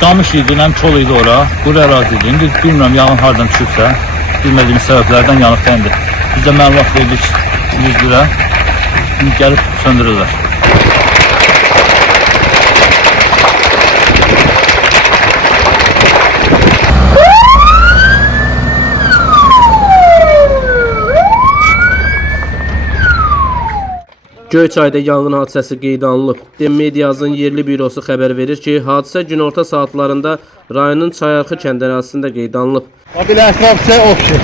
Camış idi, həm çol idi ora. Quru ərazi idi. İndi bilmirəm yanğın hardan düşübsə. Bilmədiyimiz səbəblərdən yanıb kəndi. Biz də məlumat verdik 100 lira. Şimdi gəlib söndürürlər. Göyçayda yanğın hadisəsi qeydə alınıb. Mediazın yerli bürosu xəbər verir ki, hadisə günorta saatlarında rayonun Çayarxı kənd ərazisində qeydə alınıb. Belə ətrafçı option.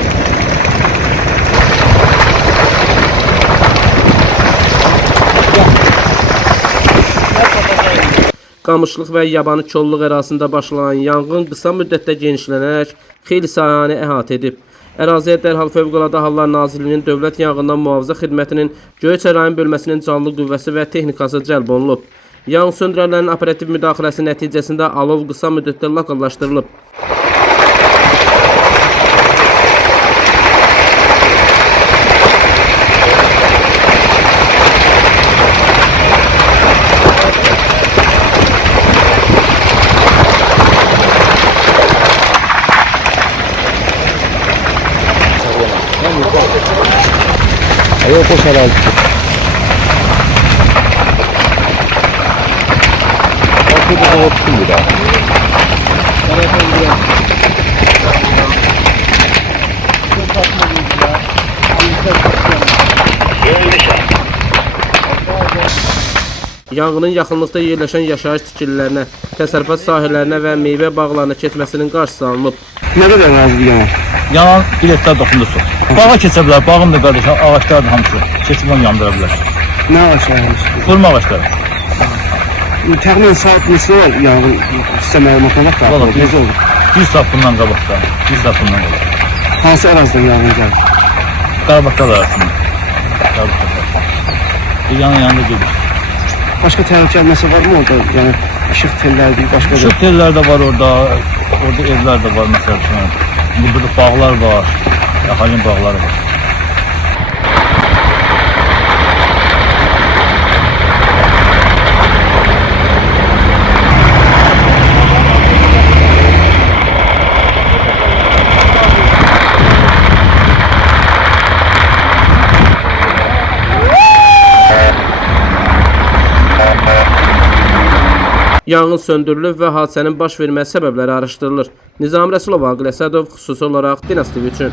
Qamışlıq və Yabanı kolluq ərazisində başlanan yanğın qısa müddətdə genişlənərək xeyli sahəni əhatə edib. Əraziyə dərhal Fövqəladə Hallar Nazirliyinin Dövlət Yanğından Mühafizə Xidmətinin Göyçay rayon bölməsinin canlı qüvvəsi və texnikası cəlb olunub. Yanğın söndürənlərin operativ müdaxiləsi nəticəsində alov qısa müddətdə lokallaşdırılıb. Yok o herhalde. Bakın da option bir daha. Yanğının yaxınlıqda yerləşən yaşayış tikililərinə, təsərrüfat sahələrinə və meyvə bağlarına keçməsinin qarşısı alınıb. Ne kadar razı yanan? Yanan 1 hektar toxumda su. Bağa keçə bilər, bağın da qardaş, ağaçlar da hamısı keçib onu yandıra bilər. Ne aşağıymış? Xurma ağaçları. Təxminən saat neçə var yanğın sizə məlumatına bax. Valla Necə oldu? 100 saat bundan qabaqda, 100 saat bundan olur. Hansı ərazidən yanğın gəldi? Qarabaqlar arasında. Qarabaqlar arasında. Yanında gedir. Başqa təhlükə nəsə var mı orada? Yəni işıq telləri, başqa da. Işıq tellər də var orada, orada evlər də var məsəl üçün. Burada bağlar var, əhalinin bağları var. Yanğın söndürülüb və hadisənin baş verməsi səbəbləri araşdırılır. Nizami Rəsulov, Aqil Əsədov, xüsusi olaraq Dinastiv üçün.